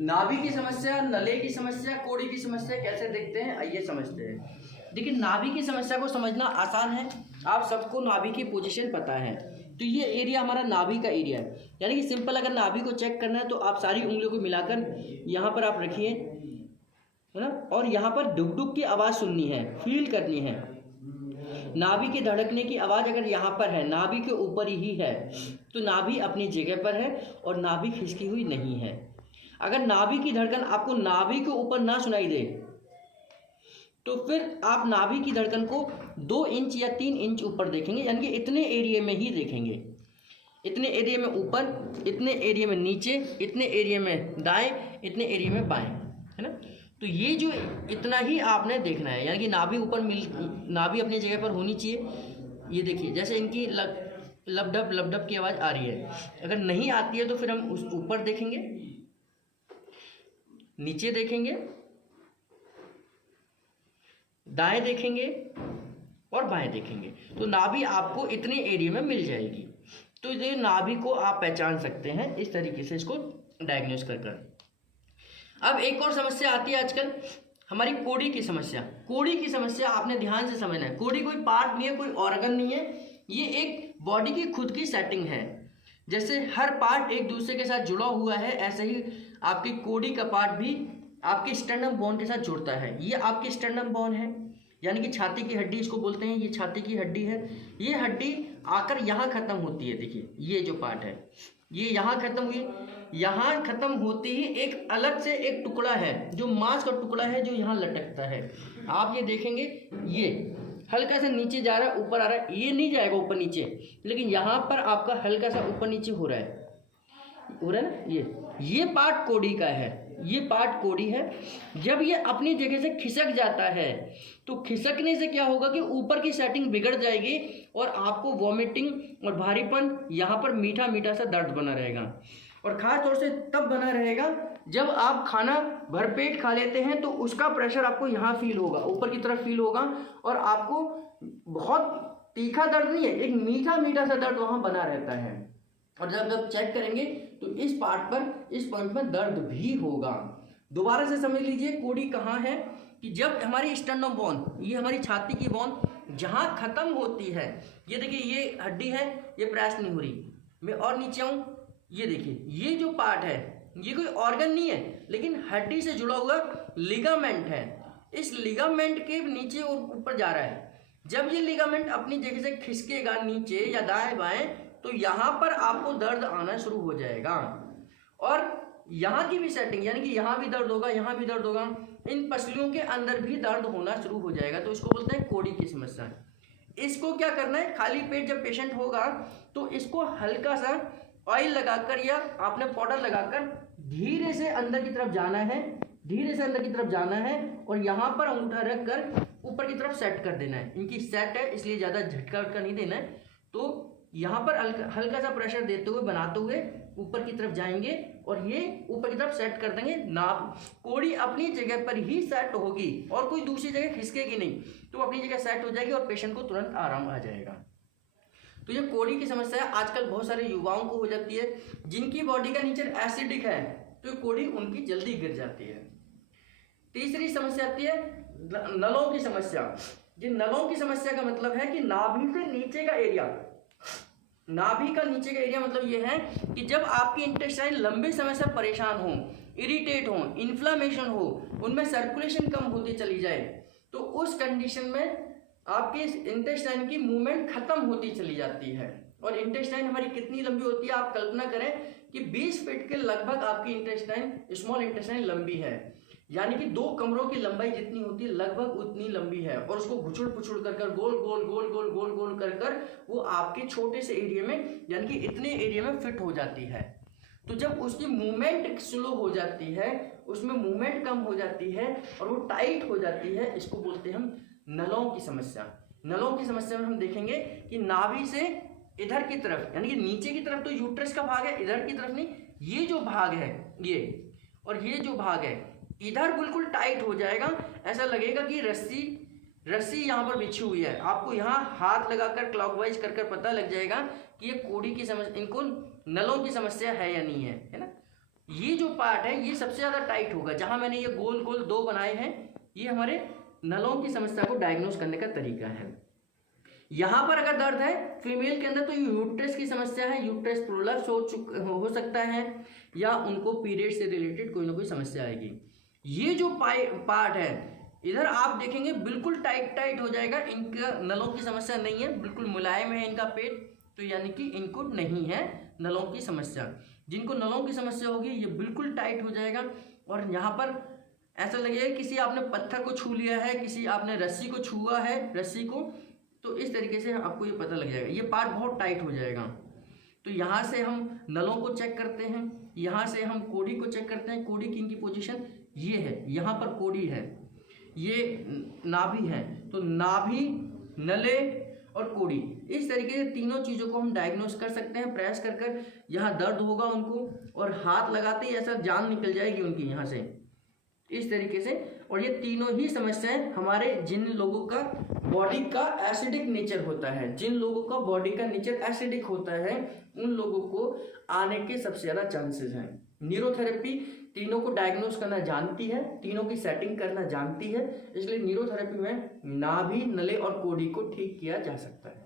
नाभि की समस्या, नले की समस्या, कोड़ी की समस्या कैसे देखते हैं आइए समझते हैं। देखिए नाभि की समस्या को समझना आसान है, आप सबको नाभि की पोजीशन पता है। तो ये एरिया हमारा नाभि का एरिया है, यानी कि सिंपल अगर नाभि को चेक करना है तो आप सारी उंगलियों को मिलाकर यहाँ पर आप रखिए, है ना, और यहाँ पर डुक डुक की आवाज़ सुननी है, फील करनी है। नाभि के धड़कने की आवाज़ अगर यहाँ पर है, नाभि के ऊपर ही है, तो नाभि अपनी जगह पर है और नाभि खिसकी हुई नहीं है। अगर नाभि की धड़कन आपको नाभि के ऊपर ना सुनाई दे तो फिर आप नाभि की धड़कन को 2 इंच या 3 इंच ऊपर देखेंगे, यानी कि इतने एरिया में ही देखेंगे, इतने एरिया में ऊपर, इतने एरिया में नीचे, इतने एरिया में दाएं, इतने एरिया में बाएं, है ना। तो ये जो इतना ही आपने देखना है, यानी कि नाभि ऊपर नाभि अपनी जगह पर होनी चाहिए। ये देखिए जैसे इनकी लपडप की आवाज़ आ रही है, अगर नहीं आती है तो फिर हम उस ऊपर देखेंगे, नीचे देखेंगे, दाएं देखेंगे और बाएं देखेंगे, तो नाभि आपको इतने एरिया में मिल जाएगी। तो ये नाभि को आप पहचान सकते हैं इस तरीके से, इसको डायग्नोस कर। अब एक और समस्या आती है आजकल, हमारी कोड़ी की समस्या। कोड़ी की समस्या आपने ध्यान से समझना है। कोड़ी कोई पार्ट नहीं है, कोई ऑर्गन नहीं है, ये एक बॉडी की खुद की सेटिंग है। जैसे हर पार्ट एक दूसरे के साथ जुड़ा हुआ है, ऐसे ही आपकी कोड़ी का पार्ट भी आपके स्टर्नम बोन के साथ जुड़ता है। ये आपकी स्टर्नम बोन है, यानी कि छाती की हड्डी इसको बोलते हैं, ये छाती की हड्डी है। ये हड्डी आकर यहाँ खत्म होती है, देखिए ये जो पार्ट है ये यहाँ खत्म हुई, यहाँ खत्म होती ही एक अलग से एक टुकड़ा है जो मांस का टुकड़ा है, जो यहाँ लटकता है। आप ये देखेंगे ये हल्का सा नीचे जा रहा है, ऊपर आ रहा है, ये नहीं जाएगा ऊपर नीचे, लेकिन यहाँ पर आपका हल्का सा ऊपर नीचे हो रहा है ना। ये पार्ट कोड़ी का है, ये पार्ट कोड़ी है। जब ये अपनी जगह से खिसक जाता है तो खिसकने से क्या होगा कि ऊपर की सेटिंग बिगड़ जाएगी और आपको वॉमिटिंग और भारीपन, यहाँ पर मीठा मीठा सा दर्द बना रहेगा। और ख़ास तौर से तब बना रहेगा जब आप खाना भरपेट खा लेते हैं, तो उसका प्रेशर आपको यहाँ फील होगा, ऊपर की तरफ फील होगा, और आपको बहुत तीखा दर्द नहीं है, एक मीठा मीठा सा दर्द वहाँ बना रहता है। और जब चेक करेंगे तो इस पार्ट पर, इस पॉइंट में दर्द भी होगा। दोबारा से समझ लीजिए कोड़ी कहाँ है, कि जब हमारी स्टर्नम बोन, ये हमारी छाती की बोन जहाँ खत्म होती है, ये देखिए ये हड्डी है, ये प्रेस नहीं हो रही, मैं और नीचे आऊँ, ये देखिए ये जो पार्ट है ये कोई ऑर्गन नहीं है, लेकिन हड्डी से जुड़ा हुआ लिगामेंट है। इस लिगामेंट के नीचे और ऊपर जा रहा है। जब ये लिगामेंट अपनी जगह से खिसकेगा नीचे या दाएं बाएं, तो यहाँ पर आपको दर्द आना शुरू हो जाएगा। और यहाँ की भी सेटिंग, यानी कि यहाँ भी दर्द होगा, यहाँ भी दर्द होगा, इन पसलियों के अंदर भी दर्द होना शुरू हो जाएगा। तो इसको बोलते हैं कोड़ी की समस्या। इसको क्या करना है, खाली पेट जब पेशेंट होगा तो इसको हल्का सा ऑयल लगाकर या आपने पाउडर लगाकर धीरे से अंदर की तरफ जाना है, धीरे से अंदर की तरफ जाना है, और यहाँ पर अंगूठा रख कर ऊपर की तरफ सेट कर देना है। इनकी सेट है इसलिए ज़्यादा झटका वटका नहीं देना है। तो यहाँ पर हल्का सा प्रेशर देते हुए, बनाते हुए ऊपर की तरफ जाएंगे और ये ऊपर की तरफ सेट कर देंगे। नाभ कोड़ी अपनी जगह पर ही सेट होगी और कोई दूसरी जगह खिसकेगी नहीं, तो अपनी जगह सेट हो जाएगी और पेशेंट को तुरंत आराम आ जाएगा। तो ये कोड़ी की समस्या आजकल बहुत सारे युवाओं को हो जाती है, जिनकी बॉडी का नेचर एसिडिक है, तो कोड़ी उनकी जल्दी गिर जाती है। तीसरी समस्या आती है नलों की समस्या। ये नलों की समस्या का मतलब है कि नाभि से नीचे का एरिया, नाभि का नीचे का एरिया मतलब ये है कि जब आपकी इंटेस्टाइन लंबे समय से परेशान हो, इरिटेट हो, इन्फ्लामेशन हो, उनमें सर्कुलेशन कम होती चली जाए, तो उस कंडीशन में आपके इंटेस्टाइन की मूवमेंट खत्म होती चली जाती है। और इंटेस्टाइन हमारी कितनी लंबी होती है, आप कल्पना करें कि 20 फीट के लगभग आपकी इंटेस्टाइन, स्मॉल इंटेस्टाइन लंबी है, यानी कि 2 कमरों की लंबाई जितनी होती है लगभग उतनी लंबी है। और उसको घुछुड़ पुछुड़ कर गोल गोल गोल गोल गोल गोल कर वो आपके छोटे से एरिया में, यानी कि इतने एरिया में फिट हो जाती है। तो जब उसकी मूवमेंट स्लो हो जाती है, उसमें मूवमेंट कम हो जाती है और वो टाइट हो जाती है, इसको बोलते हैं हम नलों की समस्या। नलों की समस्या में हम देखेंगे कि नाभि से इधर की तरफ, यानी कि नीचे की तरफ तो यूट्रस का भाग है, इधर की तरफ नहीं, ये जो भाग है ये, और ये जो भाग है इधर बिल्कुल टाइट हो जाएगा। ऐसा लगेगा कि रस्सी यहाँ पर बिछी हुई है। आपको यहाँ हाथ लगाकर क्लॉकवाइज कर पता लग जाएगा कि ये कोड़ी की समस्या, इनको नलों की समस्या है या नहीं है, है ना। ये जो पार्ट है ये सबसे ज़्यादा टाइट होगा। जहाँ मैंने ये गोल गोल 2 बनाए हैं, ये हमारे नलों की समस्या को डायग्नोस करने का तरीका है। यहाँ पर अगर दर्द है फीमेल के अंदर तो यूट्रस की समस्या है, यूट्रस प्रोलप्स हो सकता है, या उनको पीरियड से रिलेटेड कोई ना कोई समस्या आएगी। ये जो पार्ट है इधर आप देखेंगे बिल्कुल टाइट टाइट हो जाएगा, इनका नलों की समस्या नहीं है, बिल्कुल मुलायम है इनका पेट, तो यानी कि इनको नहीं है नलों की समस्या। जिनको नलों की समस्या होगी ये बिल्कुल टाइट हो जाएगा, और यहाँ पर ऐसा लगेगा किसी आपने पत्थर को छू लिया है, किसी आपने रस्सी को छुआ है, रस्सी को, तो इस तरीके से आपको ये पता लग जाएगा, ये पार्ट बहुत टाइट हो जाएगा। तो यहाँ से हम नलों को चेक करते हैं, यहाँ से हम कोड़ी को चेक करते हैं। कोड़ी की इनकी पोजीशन ये है, यहाँ पर कोड़ी है, ये नाभि है, तो नाभि, नले और कोड़ी, इस तरीके से तीनों चीज़ों को हम डायग्नोस कर सकते हैं। प्रेस कर कर यहाँ दर्द होगा उनको, और हाथ लगाते ही ऐसा जान निकल जाएगी उनकी यहाँ से, इस तरीके से। और ये तीनों ही समस्याएं हमारे जिन लोगों का बॉडी का एसिडिक नेचर होता है, जिन लोगों का बॉडी का नेचर एसिडिक होता है, उन लोगों को आने के सबसे ज़्यादा चांसेस हैं। न्यूरोथेरेपी तीनों को डायग्नोस करना जानती है, तीनों की सेटिंग करना जानती है, इसलिए न्यूरोथेरेपी में नाभि, नले और कोड़ी को ठीक किया जा सकता है।